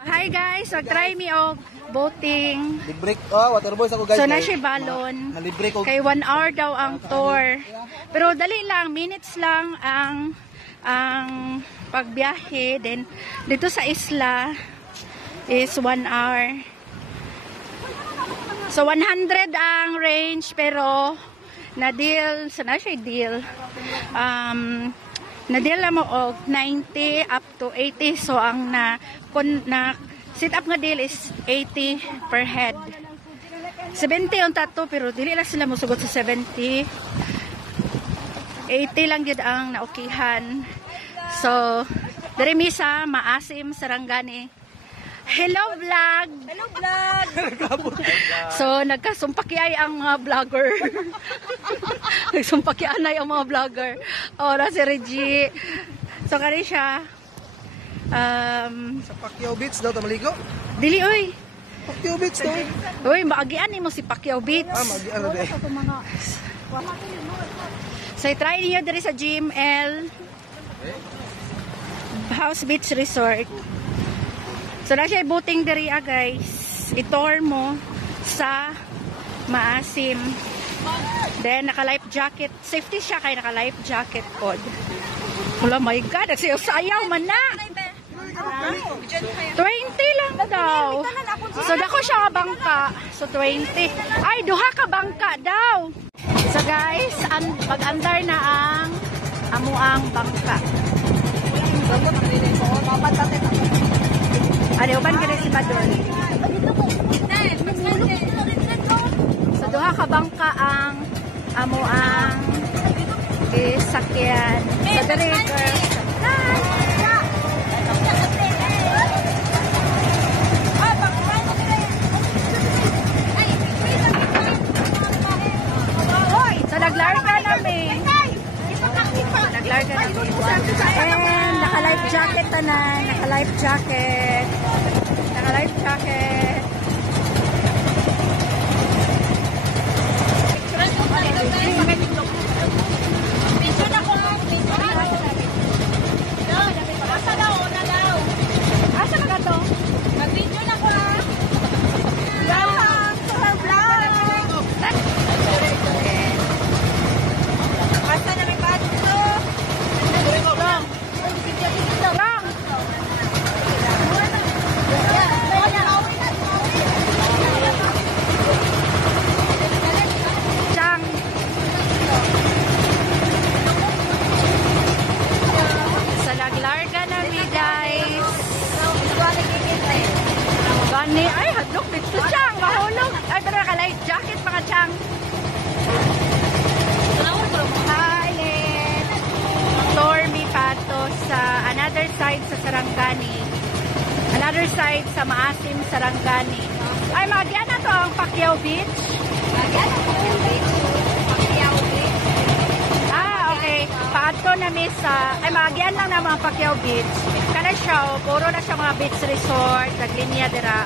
Hi guys, mag-try me og boating. Libre waterboys ako guys. So na siya balon. Nalibre ko. Kay 1 hour daw ang tour. Pero dali lang, minutes lang ang pagbiyahe. Then dito sa isla is 1 hour. So 100 ang range pero na deal, sana siya deal. Na-deal mo og 90 up to 80. So ang na sit up nga deal is 80 per head. 70 ang tato pero dili lang sila mosugot sa 70. 80 lang gid ang naukihan. So diri mi sa Maasim, Sarangani. Hello vlog. Hello vlog. So nagkasumpakiay ang mga vlogger. Nagsumpakianay ang mga vlogger. Oh, na si Reggie. So kani siya Sa Pacquiao Beach daw ta maligo. dili oy. Pacquiao Beach to. Uy, maagian mo si Pacquiao Beach. Magian na de. So try niyo diri sa GML House Beach Resort. So na siya boating diri guys. I-tour mo sa Maasim. Then naka life jacket. Safety siya kay naka life jacket pod. Oh my god, nagsayaw man na. 20 lang daw. So dako siya ka bangka. So 20. Ay, duha ka bangka daw. So guys, pag-andar na ang amuang bangka. Ano uban ka si Badon? So duha ka bangka ang amuang sakyan. So dali girls. So naglarga namin. Naglarga namin. And naka-life jacket tanan. Naka-life jacket. Naka-life jacket. Asa na ka to? Mag-video na ko ha. Welcome to her vlog. Asa na may pato? Lang. Chang. Sa naglarga na mi guys. Gani ay hadlok dito Chang, mahulog. Ay pero naka-life jacket mga Chang. Hi, tour mi pato sa another side sa Sarangani. Another side sa Maasim, Sarangani. Ay, magyan na to ang Pacquiao Beach. Ah, okay. Paadto na mi sa, ay magyan lang na mga Pacquiao Beach. Kana siya, puro na siya mga beach resort, naglinya dira.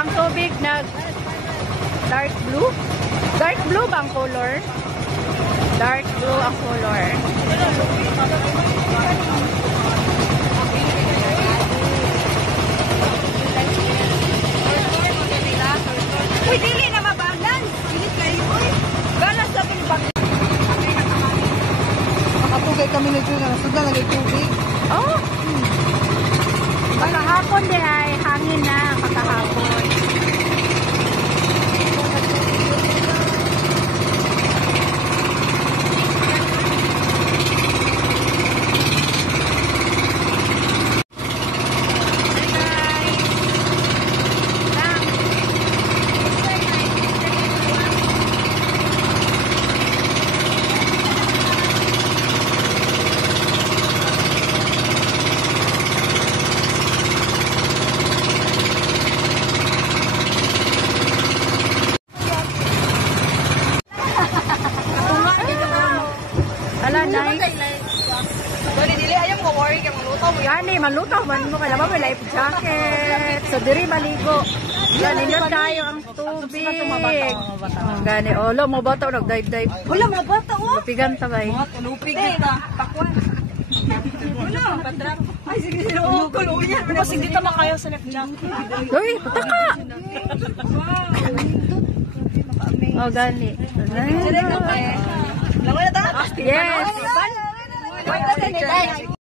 Ang tubig nag dark blue. Dark blue ba ang color? Dark blue ang color. Uy, dili na mabalan. Dili kayo, uy. Galas sa pinibag. Makatugay kami na dyan. Sudan na tubig. Oh! Makahapon di ay hangin na makahapon. Ala, nice. Dili, dili. Ayaw mo worry ka. Malutaw mo. Gani, malutaw man mo. Kaya naman may life jacket. So, diri maligo. Gani, na tayo ang tubig. Gani, lo, mo bata o nag-dive-dive. Wala, mga bata, oh. Lupigan tabay. Lupig kita. Pakwan. Wala. Ay, sige, sino. Tuluyan. Bukas hindi ka makaya sa left jacket. Uy, taka! Oh, gani. Langoy na ta? Yes! Wait,